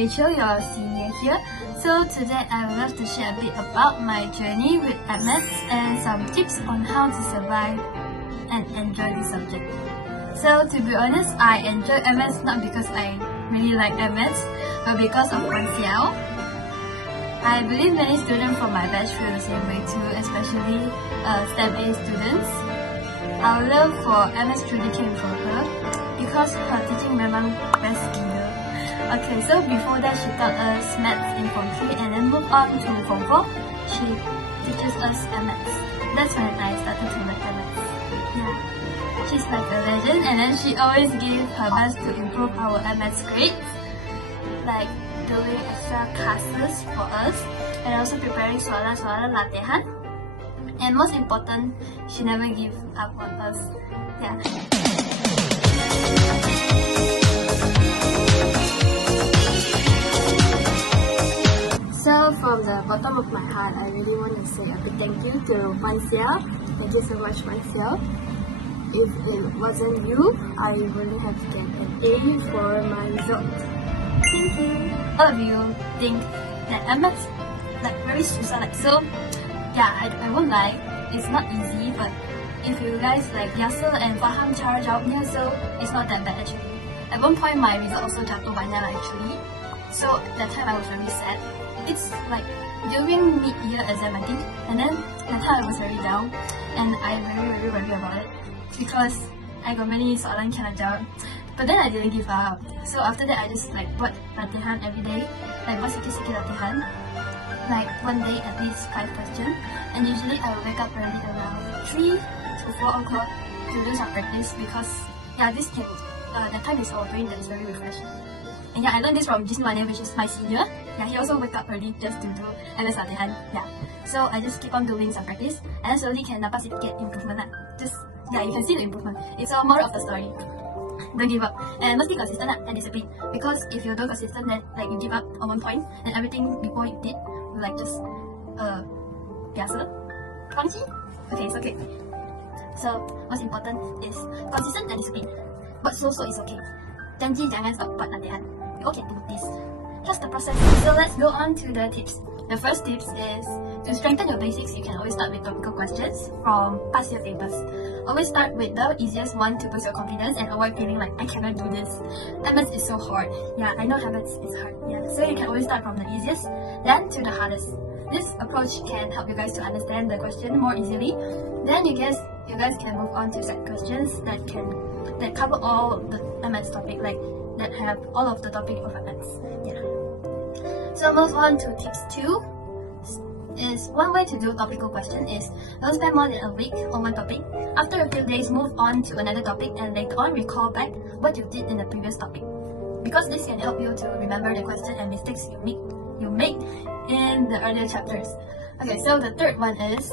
Rachel, your senior here. So today I would love to share a bit about my journey with Addmaths and some tips on how to survive and enjoy the subject. So to be honest, I enjoy Addmaths not because I really like Addmaths, but because of Puan Siow. I believe many students from my batch feel the same way too, especially STEM-A students. Our love for Addmaths truly came from her because her teaching memang best gila. Okay, so before that she taught us maths in Form 3 and then moved on to Form 4. She teaches us Addmaths. That's when I started to like Addmaths. Yeah, she's like a legend, and then she always gave her best to improve our Addmaths grades, like doing extra classes for us and also preparing soalan-soalan latihan. And most important, she never gave up on us. Yeah. So from the bottom of my heart, I really want to say a big thank you to Puan Siow. Thank you so much, Puan Siow. If it wasn't you, I wouldn't have get an A for my result. Thank you. All of you think that Addmaths like very susah, like so. Yeah, I won't lie, it's not easy, but if you guys like biasa and faham cara jawabnya, so it's not that bad actually. At one point my result also jatuh banyak actually, so that time I was very sad. It's like during mid-year exam I think, and then that time I was very down and I very worried about it because I got many soalan cannot jawab. But then I didn't give up. So after that I just like buat latihan every day, like buat sikit-sikit latihan. Like one day at least 5 questions, and usually I will wake up early around 3 to 4 o'clock to do some practice because yeah, this can that time is our brain that is very refreshing. And yeah, I learned this from Jismania, which is my senior. Yeah, he also wake up early just to do MS latihan. Yeah, so I just keep on doing some practice and then slowly can dapat sedikit improvement lah. Just yeah, you can see the improvement. It's a moral of the story. Don't give up and must be consistent and discipline, because if you don't consistent then like you give up on one point and everything before you did will like just biasa punchy. Okay, it's okay. So what's important is consistent and discipline, but so is okay. Janji jangan stop buat latihan. You all can do this. Trust the process. So let's go on to the tips. The first tips is to strengthen your basics. You can always start with topical questions from past year papers. Always start with the easiest one to boost your confidence and avoid feeling like I cannot do this. Addmaths is so hard. Yeah, I know Addmaths is hard. Yeah, so you can always start from the easiest, then to the hardest. This approach can help you guys to understand the question more easily. Then you guys can move on to set questions that cover all the Addmaths topic, like that have all of the topic of Addmaths. Yeah. So move on to tips 2. Is one way to do topical question is don't spend more than a week on one topic. After a few days, move on to another topic and later on recall back what you did in the previous topic, because this can help you to remember the question and mistakes you make in the earlier chapters. Okay, so the third one is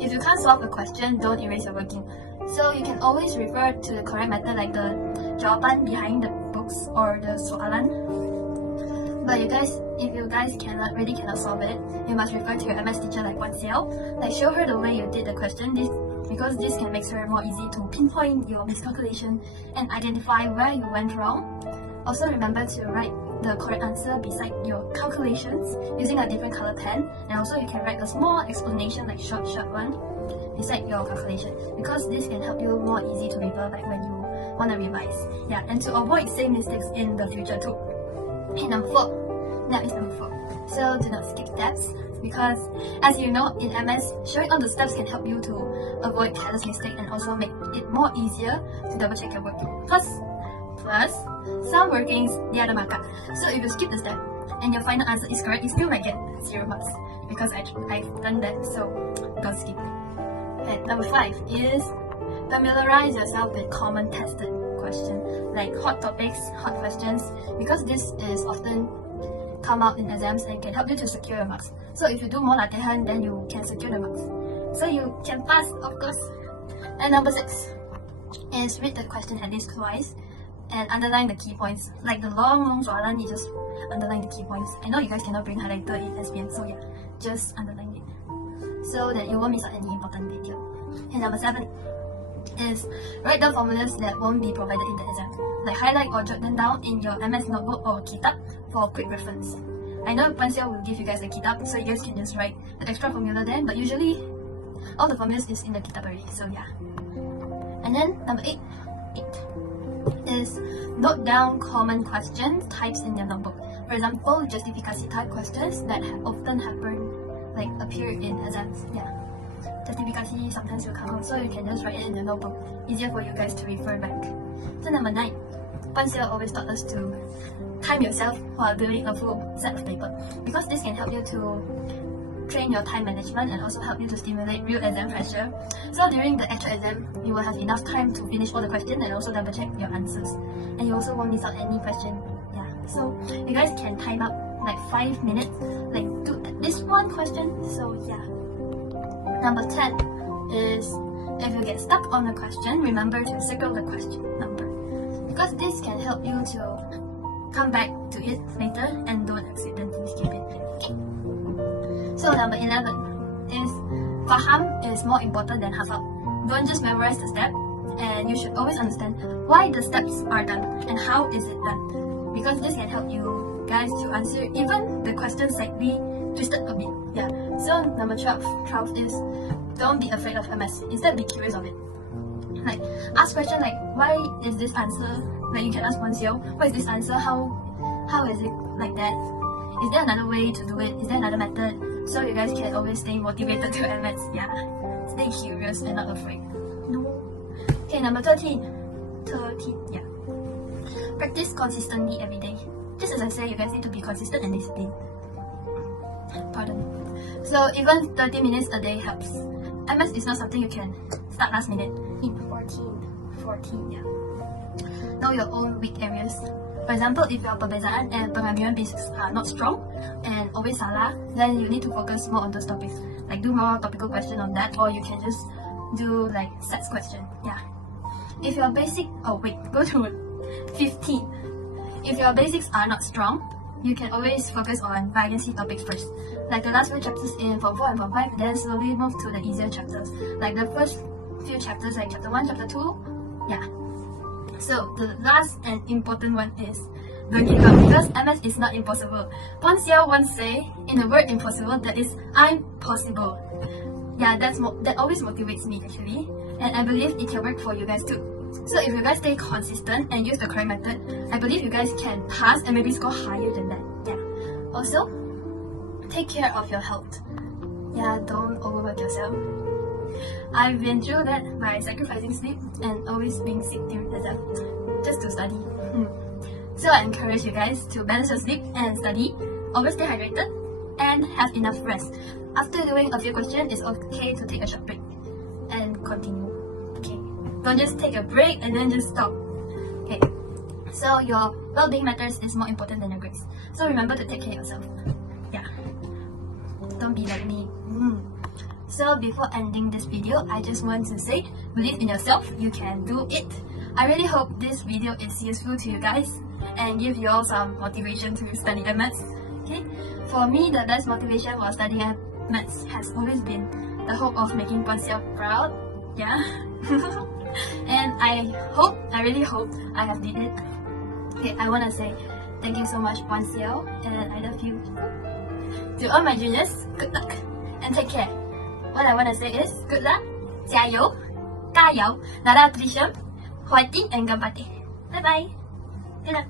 if you can't solve a question, don't erase your working. So you can always refer to the correct method, like the jawapan behind the books or the soalan. But if you guys really cannot solve it, you must refer to your MS teacher like Puan Siow. Like show her the way you did the question, because this can make her more easy to pinpoint your miscalculation and identify where you went wrong. Also remember to write the correct answer beside your calculations using a different color pen, and also you can write a small explanation, like short one, beside your calculation, because this can help you more easy to refer back when you want to revise. Yeah, and to avoid same mistakes in the future too. And number 4. That is number 4. So do not skip steps, because as you know in MS, showing all the steps can help you to avoid careless mistake and also make it more easier to double check your working. Plus some workings they are the marker. So if you skip the step and your final answer is correct, you still might get 0 marks, because I've done that, so don't skip. Okay, number 5 is familiarize yourself with common tested questions, like hot topics, hot questions, because this is often come out in exams and can help you to secure your marks. So if you do more latihan, then you can secure the marks, so you can pass, of course. And number 6 is read the question at least twice and underline the key points. Like the long soalan, you just underline the key points. I know you guys cannot bring highlighter in SPM, so yeah, just underline it so that you won't miss out any important detail. And number 7, is write down formulas that won't be provided in the exam. Like highlight or jot them down in your MS notebook or kitab for quick reference. I know Puan Siow will give you guys a kitab, so you guys can just write the extra formula there, but usually all the formulas is in the kitab already, so yeah. And then number 8 is note down common question types in your notebook. For example, justifikasi type questions that often happen, like appear in exams. Yeah, justifikasi sometimes will come out, so you can just write it in your notebook. Easier for you guys to refer back. So number 9, Puan Siow always taught us to time yourself while doing a full set of paper, because this can help you to train your time management and also help you to stimulate real exam pressure. So during the actual exam, you will have enough time to finish all the questions and also double check your answers, and you also won't miss out any question. Yeah, so you guys can time up like 5 minutes, like do this one question. So yeah. Number 10 is, if you get stuck on a question, remember to circle the question number, because this can help you to come back to it later and don't accidentally skip it. Okay. So number 11 is, faham is more important than hafal. Don't just memorize the step, and you should always understand why the steps are done and how is it done, because this can help you guys to answer even the question slightly twisted a bit. Yeah. So number 12 is, don't be afraid of MS. Instead, be curious of it. Like ask question like, why is this answer? Like you can ask Puan Siow, what is this answer? How is it like that? Is there another way to do it? Is there another method? So you guys can always stay motivated to Addmaths. Yeah, stay curious and not afraid. No. Okay, number 13. Yeah. Practice consistently every day. Just as I say, you guys need to be consistent and disciplined. Pardon. So even 30 minutes a day helps. Addmaths is not something you can start last minute. In 14, yeah. Know your own weak areas. For example, if your perbezaan and pengambilan basics are not strong and always salah, then you need to focus more on those topics. Like do more topical question on that, or you can just do like sets question. Yeah. If your basic, go to 15. If your basics are not strong, you can always focus on variancy topics first. Like the last few chapters in Form 4 and Form 5, then slowly move to the easier chapters. Like the first few chapters, like chapter 1, chapter 2, yeah. So the last and important one is, don't give up, because MS is not impossible. Puan Siow once say, in the word impossible, that is, I'm possible. Yeah, that always motivates me actually, and I believe it can work for you guys too. So if you guys stay consistent and use the correct method, I believe you guys can pass and maybe score higher than that. Yeah. Also, take care of your health. Yeah, don't overwork yourself. I've been through that by sacrificing sleep and always being sick during the exam just to study. So I encourage you guys to balance your sleep and study, always stay hydrated, and have enough rest. After doing a few questions, it's okay to take a short break and continue. Okay, don't just take a break and then just stop. Okay, so your well-being matters is more important than your grades. So remember to take care of yourself. Yeah, don't be like me. So before ending this video, I just want to say, believe in yourself, you can do it. I really hope this video is useful to you guys and give you all some motivation to study Addmaths. Okay, for me, the best motivation while studying Addmaths has always been the hope of making Puan Siow proud. Yeah. And I really hope I have did it. Okay, I want to say thank you so much, Puan Siow, and I love you. To all my juniors, good luck and take care. What I want to say is, good luck, 加油, 加油, Nara Trisham, fighting and gambate. Bye bye. Good luck.